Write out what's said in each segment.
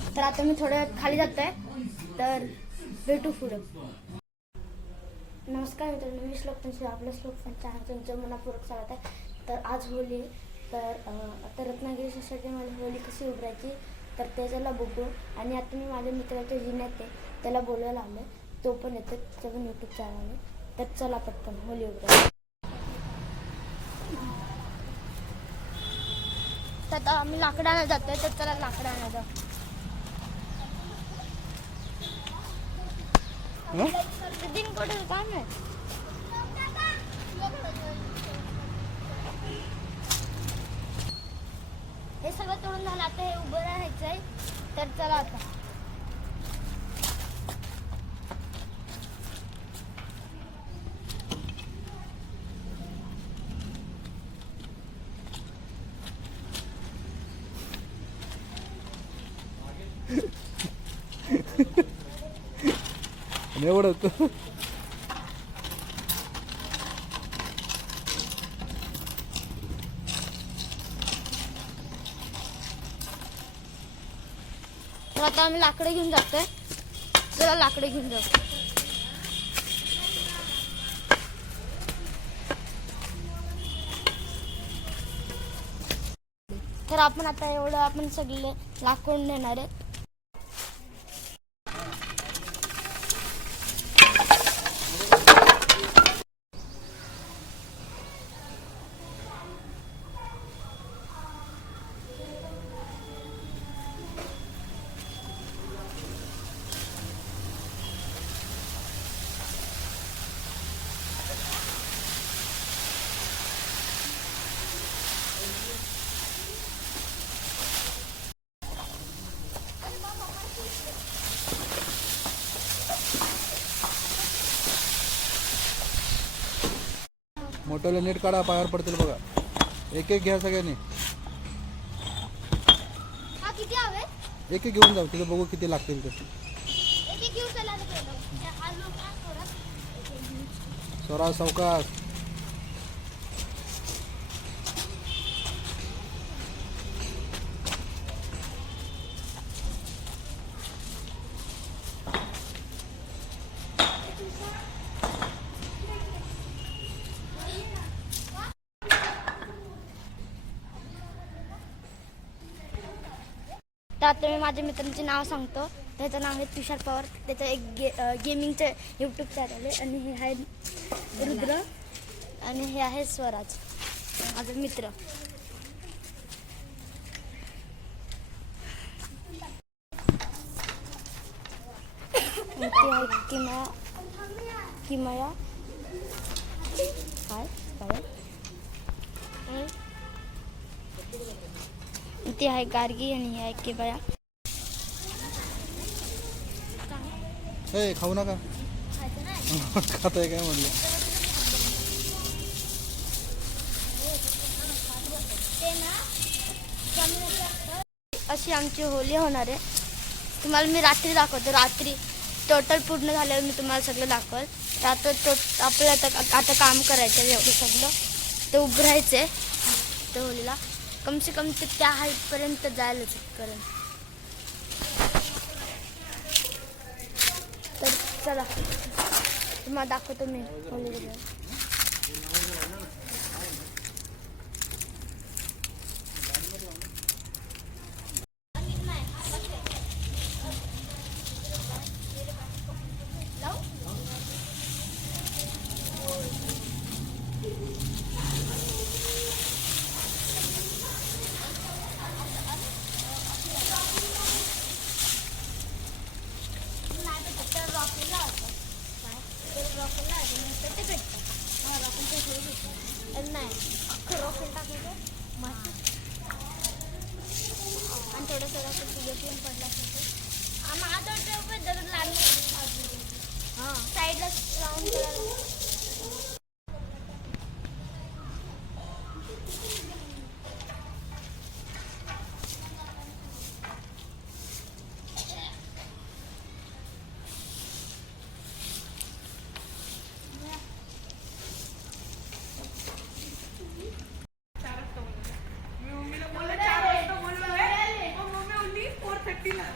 तर आता मी थोड्या वेळात खाली जात आहे तर भेटू पुढं. नमस्कार मित्रांनो मी श्लोक तुमचे आपल्या श्लोक पंचायत तुमचं मनापूर्वक स्वागत आहे. तर आज होली तर आता रत्नागिरी सोसायटीमध्ये होली कशी उभरायची तर त्याच्याला बघू. आणि आता मी माझ्या मित्राच्या जिन्यात आहे त्याला बोलायला आलं तो पण येतो त्याचं पण यूट्यूब चॅनल तर चला पटकन होली उभरायची तर आम्ही लाकडं आणायला जातोय तर चला लाकडं आणायला जाऊ दिन कुठे काम आहे हे? सगळं तोडून झालं. आता हे उभं राहायचंय. तर चला आता. एवढंच. तर आता आम्ही लाकडे घेऊन जातोय. चला लाकडे घेऊन जातो तर आपण आता एवढं आपण सगळे लाकूड नेणार आहेत मोठ्याला नीट काढा पायावर पडतील बघा. एक एक घ्या सगळ्यांनी. हा एक एक घेऊन जाऊ तिथे बघू किती लागतील ते. स्वरा सावकाश. तर आता मी माझ्या मित्रांचे नाव सांगतो. त्याचं नाव आहे तुषार पवार. त्याचं एक गे गेमिंगचं यूट्यूब चॅनल आहे. आणि हे आहे रुद्र. आणि हे आहे स्वराज. माझा मित्र. किमा किमया किमया काय काय आणि ते आहे गार्गी आणि आहे किमया हे खाऊ नका. खाताय काय म्हणलं? अशी आमची होली होणार आहे. तुम्हाला मी रात्री दाखवतो रात्री. टोटल पूर्ण झाल्यावर मी तुम्हाला सगळं दाखवल. आता तो आपल्याला आता आता काम करायचं आहे एवढं सगळं. ते उभरायचं आहे त्या होलीला कम से कम ते त्या हाईटपर्यंत जायला तिथपर्यंत तर चला तुम्हाला दाखवतो मी. अख्खं टाकायचं मस्त आणि थोडंसं रॉकेल तुझं पण पडला आम्हाला आता वाटतं लागलं हां. साईडला राऊंड करायला मी मम्मीला बोलले चार वाजता बोलवलंय मग मम्मी बोलली फोर थर्टीला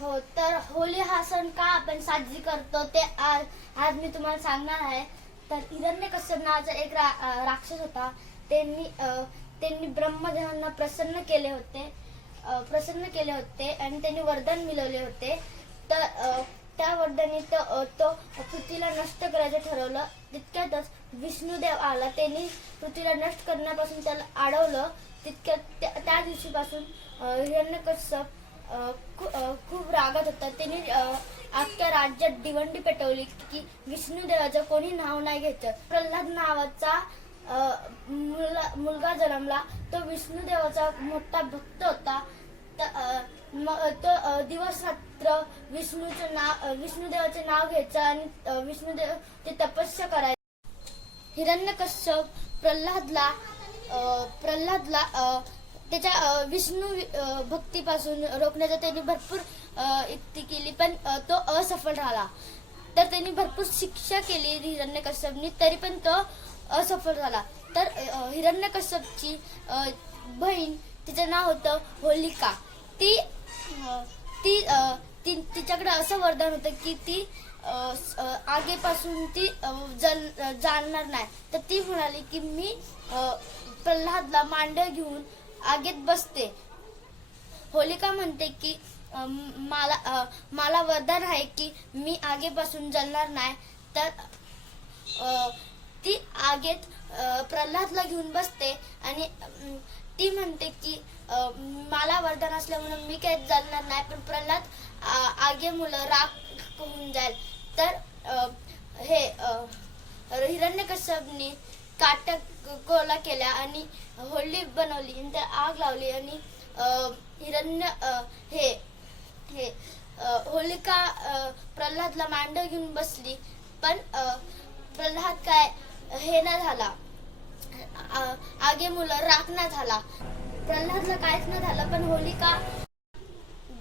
हो तर होली हा सण का आपण साजरी करतो ते आज आज मी तुम्हाला सांगणार आहे. तर हिरण्य कश्यप नावाचा एक रा, राक्षस होता. त्यांनी त्यांनी ब्रह्मदेवांना प्रसन्न केले होते. प्रसन्न केले होते आणि त्यांनी वरदान मिळवले होते. तर त्या वरदानी तो तो पृथ्वीला नष्ट करायचं ठरवलं. तितक्यातच विष्णुदेव आला. त्यांनी पृथ्वीला नष्ट करण्यापासून त्याला अडवलं. तितक्यात त्या- त्या दिवशीपासून हिरण्यकश्यप खूप रागात होता. त्यांनी अख्ख्या राज्यात दिवंडी पेटवली की विष्णुदेवाचं कोणी नाव नाही घ्यायचं प्रल्हाद नावाचा अ, मुला- मुलगा जन्मला तो विष्णुदेवाचा मोठा भक्त होता. तो दिवस रात्र विष्णूचं नाव विष्णुदेवाचे नाव घ्यायचं आणि विष्णुदेव ते तपस्या करायचं. हिरण्यकश्यप प्रल्हादला प्रल्हादला त्याच्या विष्णू भक्तीपासून रोखण्याचा त्यांनी भरपूर युक्ती केली पण तो असफल राहिला तर त्यांनी भरपूर शिक्षा केली हिरण्यकश्यपनी तरी पण तो असफल झाला. तर हिरण्य हिरण्यकश्यपची बहीण तिचं नाव होतं होलिका. ती ती ती तिच्याकडे असं वरदान होतं की ती आगेपासून ती जल अ, जाणणार नाही. तर ती म्हणाली की मी प्रल्हादला मांड घेऊन आगेत बसते. होलिका म्हणते की मला मला वरदान आहे की मी आगेपासून जलणार नाही तर ती आगेत प्रल्हादला घेऊन बसते आणि ती म्हणते की मला वरदान असल्यामुळे मी काही जलणार नाही पण प्रल्हाद आगे मुलं राग होऊन जाईल. तर हे हिरण्यकश्यपनी काट्या गोळा केल्या आणि होळी बनवली नंतर आग लावली आणि हिरण्य हे हे होलिका प्रल्हादला मांड घेऊन बसली. पण प्रल्हाद काय हे ना झाला. आगे मुलं राख ना झाला. प्रल्हादला काहीच न झालं पण होलिका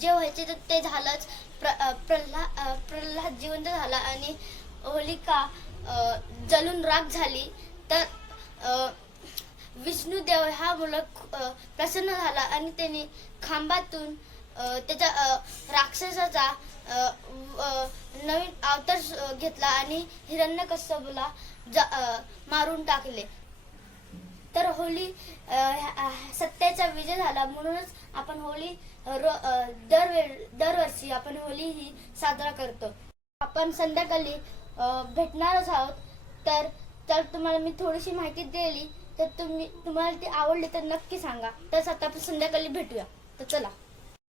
जे व्हायचे तर ते झालंच. प्र प्रल्हाद प्रल्हाद जिवंत झाला आणि होलिका जलून राख झाली. तर विष्णुदेव हा मुलं प्रसन्न झाला आणि त्यांनी खांबातून त्याचा त्याच्या राक्षसाचा व- नवीन अवतार घेतला आणि हिरण्यकश्यपूला ज- मारून टाकले. तर होळी ह्या- सत्याचा विजय झाला. म्हणूनच आपण होळी रो दरवर्षी आपण होळी ही साजरा करतो. आपण संध्याकाळी भेटणारच आहोत. तर तर तुम्हाला मी थोडीशी माहिती दिली. तर तुम्ही तुम्हाला ती आवडली तर नक्की सांगा. तर आता आपण संध्याकाळी भेटूया. तर चला.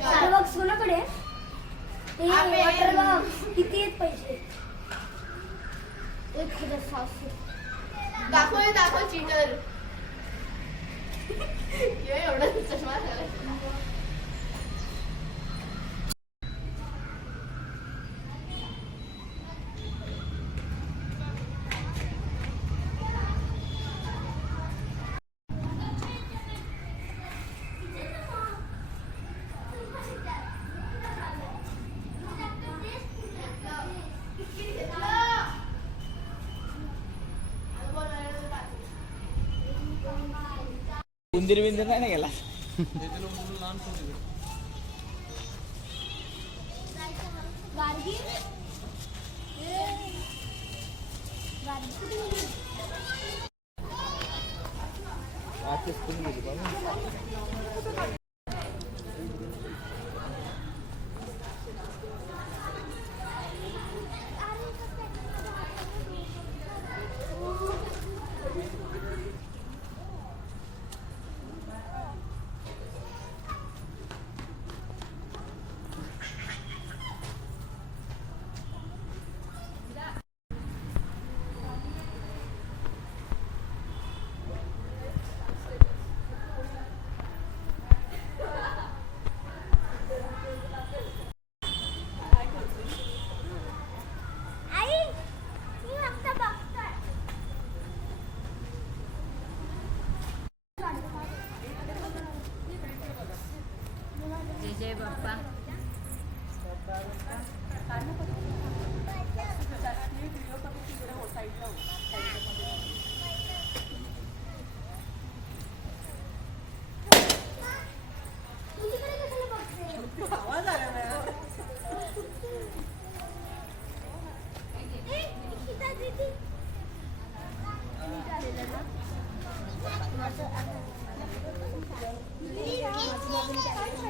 हे बघ सोनाकडे हे वॉटर बघ किती आहेत पैसे? एक हजार सातशे दाखव दाखव चिटर एवढा चष्मा मंदिर बिंदिर नाही ना गेला आजच तुम्ही गेली बाबा. जय बाप्पा हा ना?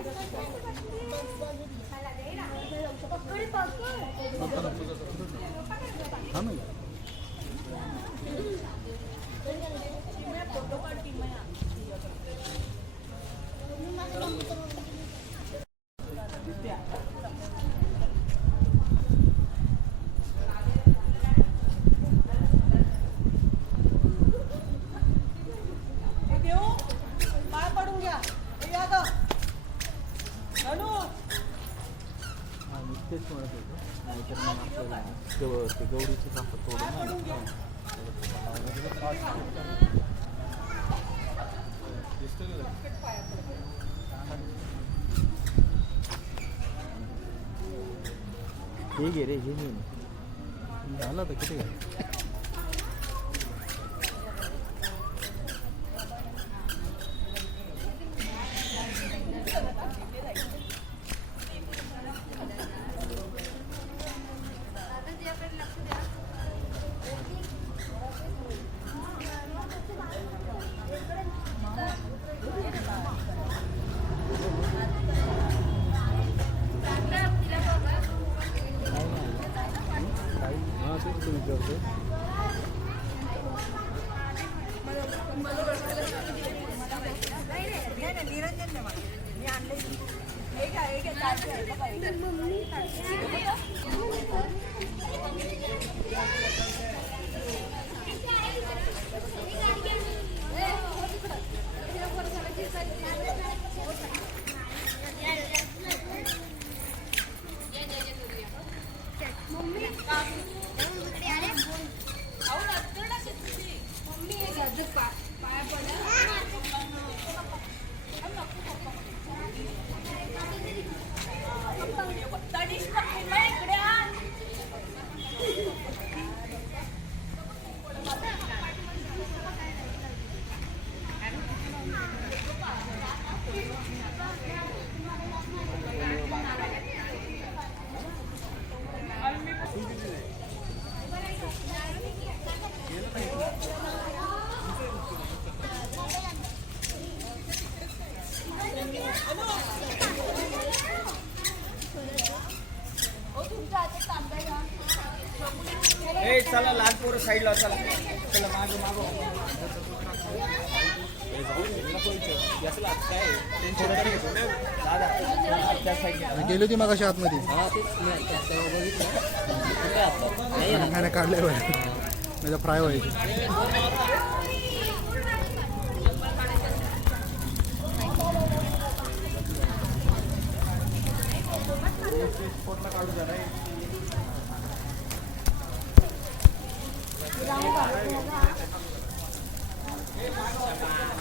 아, 다음에 तेच म्हणत होतो. नाहीतर मग आपल्याला गव- ते गौरीचं कापड थोडं ना. हे घे रे हे घे. झालं तर किती आहे साईडला चला. चला माग माग. गेली होती मग आतमध्ये. नाही नाही काढले म्हणजे फ्राय व्हायची. ลองก่อนนะคะ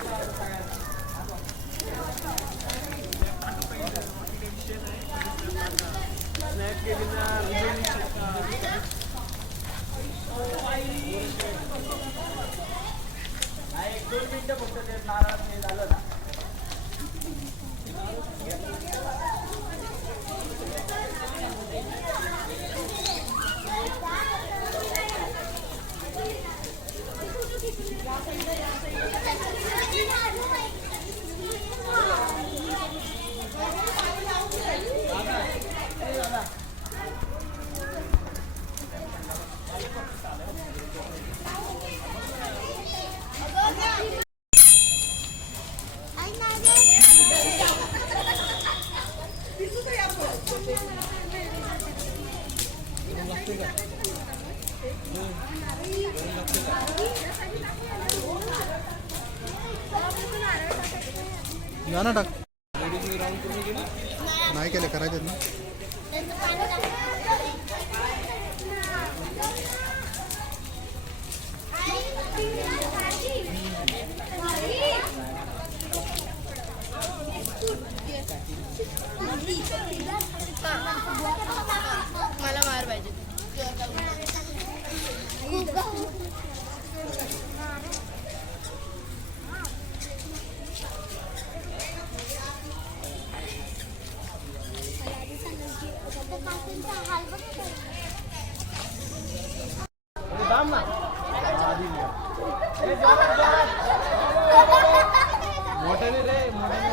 मोठ्याने रे मोठ्याने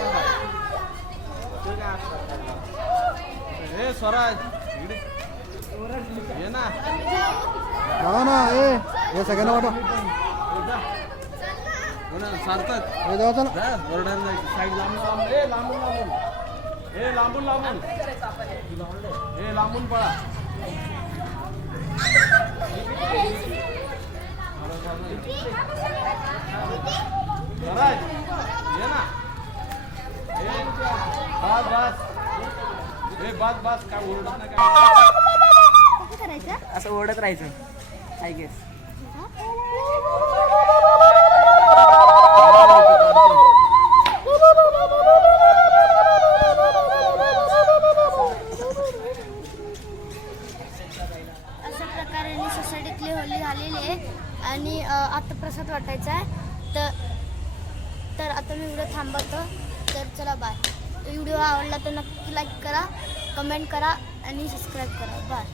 ए स्वराज. ये ना. ना ए हे सगळ्यांना वाटवा कोणाला सारतात हे देवा चला. जायचं. साईड लांबून लांबून. ए लांबून लांबून. ए लांबून लांबून. ए लांबून पळा. बस बस बस बस काय ओरडत काय असं ओढत राहायचं आय गेस होतं तर चला बाय व्हिडिओ आवडला तर नक्की लाईक करा कमेंट करा आणि सबस्क्राईब करा. बाय